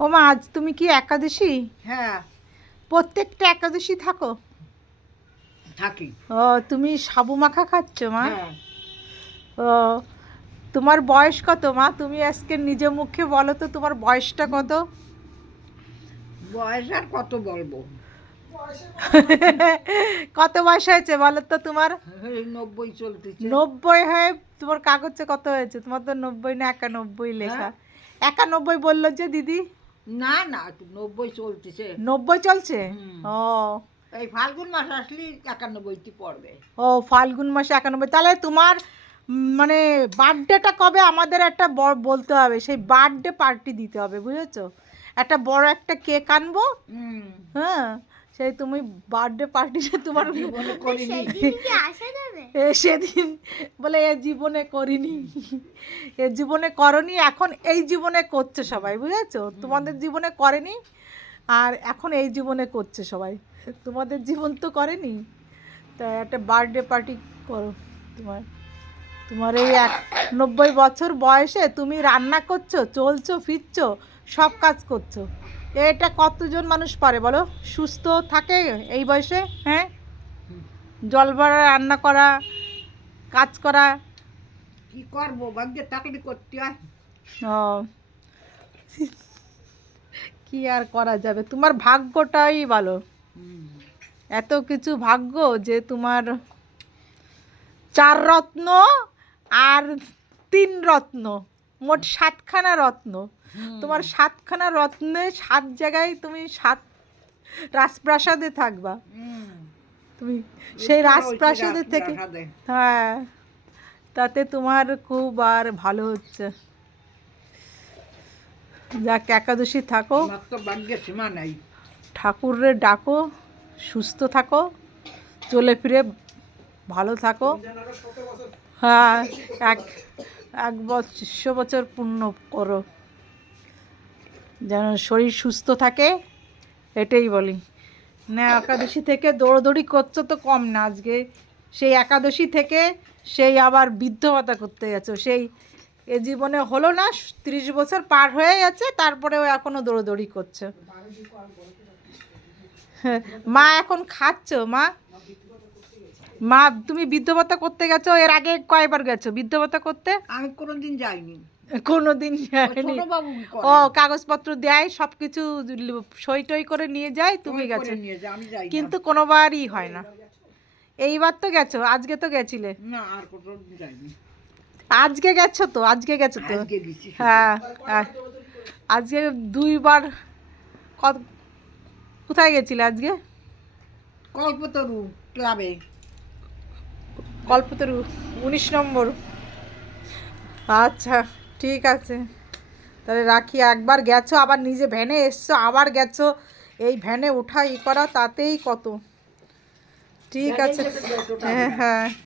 ও মা, আজ তুমি কি একাদশী? হ্যাঁ, প্রত্যেকটা একাদশী থাকো? থাকি। ও, তুমি সাবু মাখা খাচ্ছ মা? হ্যাঁ, ও, তোমার বয়স কত মা? তুমি আজকে নিজে মুখে বলো তো তোমার বয়সটা কত? বয়স আর কত বলবো? কত বয়স হয়েছে বলো তো তোমার? এই 90 চলতেছে। 90 হয়ে তোমার কাগজে কত হয়েছে? তোমার তো 90 না 91 লেখা। হ্যাঁ, 91 বললো যে দিদি। না না, 90 চলতেছে। 90 চলছে? হুম। ও, এই ফাল্গুন মাস আসলে 91টি পড়বে। ও ফাল্গুন মাসে 91। তাহলে তোমার মানে বার্থডেটা কবে আমাদের একটা বলতে হবে, সেই বার্থডে পার্টি দিতে হবে, বুঝেছো? একটা বড় একটা কেক আনবো। হুম। হ্যাঁ, সেই তুমি বার্থডে পার্টিতে তোমার জীবনে করিনি। সেদিন বলে এ জীবনে করিনি, এ জীবনে করনি, এখন এই জীবনে করছে সবাই, বুঝেছো? তোমাদের জীবনে করেনি, আর এখন এই জীবনে করছে সবাই। তোমাদের জীবন তো করেনি, তা একটা বার্থডে পার্টি করো। তোমার তোমার এই 90 বছর বয়সে তুমি রান্না করছো, চলছো ফিরছো, সব কাজ করছো। এটা কতজন মানুষ পারে বলো, সুস্থ থাকে এই বয়সে? হ্যাঁ, জল ভরা রান্না করা, কাজ করা। কি করবো, ভাগ্যে থাকলে করতে হয়। ও, কি আর করা যাবে, তোমার ভাগ্যটাই ভালো। হুম। এত কিছু ভাগ্য যে তোমার 4 রত্ন আর 3 রত্ন, মোট 7খানা রত্ন। হুম। তোমার 7খানা রত্নে 7 জায়গায় তুমি 7 রাজপ্রাসাদে থাকবা। হুম। তুমি সেই উপরে হইছে রাজপ্রাসাদে থেকে, রাজপ্রাসাদে। হ্যাঁ, তাতে তোমার খুব আর ভালো হচ্ছে। যাক, একাদশী থাকো, আমার তো ভাগ্যের সীমা নাই। ঠাকুরে ডাকো, সুস্থ থাকো, চলে ফিরে ভালো থাকো। হ্যাঁ, এক 100 বছর পূর্ণ করো, যেন শরীর সুস্থ থাকে, এটাই বলি। না, একাদশী থেকে দৌড়দৌড়ি করছো তো কম না আজকে, সেই একাদশী থেকে সেই আবার বৃদ্ধ ভাতা করতে গেছো, সেই এ জীবনে হলো না, 30 বছর পার হয়ে গেছে, তারপরেও এখনও দৌড়দৌড়ি করছো। হ্যাঁ, মা এখন খাচ্ছো মা? মা, তুমি বৃদ্ধ ভাতা করতে গেছো, এর আগে কয়বার গেছো বৃদ্ধ ভাতা করতে? আমি কোনোদিন যাইনি। কোনোদিন ওই যায়নি? ছোট বাবু ও, করে। কাগজপত্র দেয়, সব কিছু সই টই করে নিয়ে যায়, তুমি ওই গেছো, করে নিয়ে যায়, আমি যাই না। কিন্তু কোনোবারই হয় না। এইবার তো গেছো, আজকে তো গেছিলে। না, আর কোনোদিন যাইনি। আজকে গেছো তো, আজকে গেছো তো। আজকে গেছি শুধু। হ্যাঁ, আজকে 2বার। কোথায় গেছিলে আজকে? কল্পতরু ক্লাবে। কল্পতরু 19 নম্বর। আচ্ছা, ঠিক আছে, তাহলে রাখি। একবার গেছো, আবার নিজে ভ্যানে এসছো, আবার গেছো, এই ভ্যানে ওঠা ই করা তাতেই কত। ঠিক আছে, হ্যাঁ হ্যাঁ।